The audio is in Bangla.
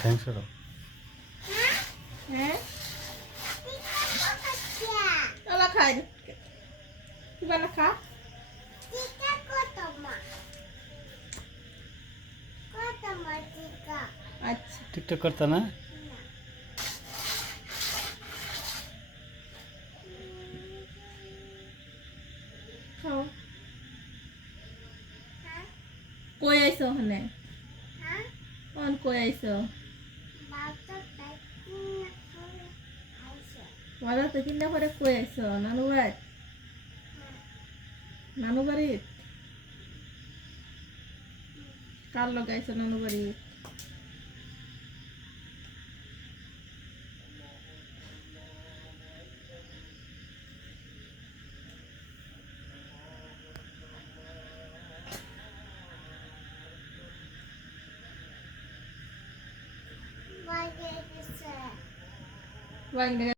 থ্যাংকস হ্যাঁ ওলা আচ্ছা টিকটক করতে না? কই আইছো ওখানে? কোন কই আইছো? বাজার থেকে কিনা পরে কই আইছো? নানু বাড়ি নানু বাড়ি কার লগে আইছো নানু বাড়ি বাইরে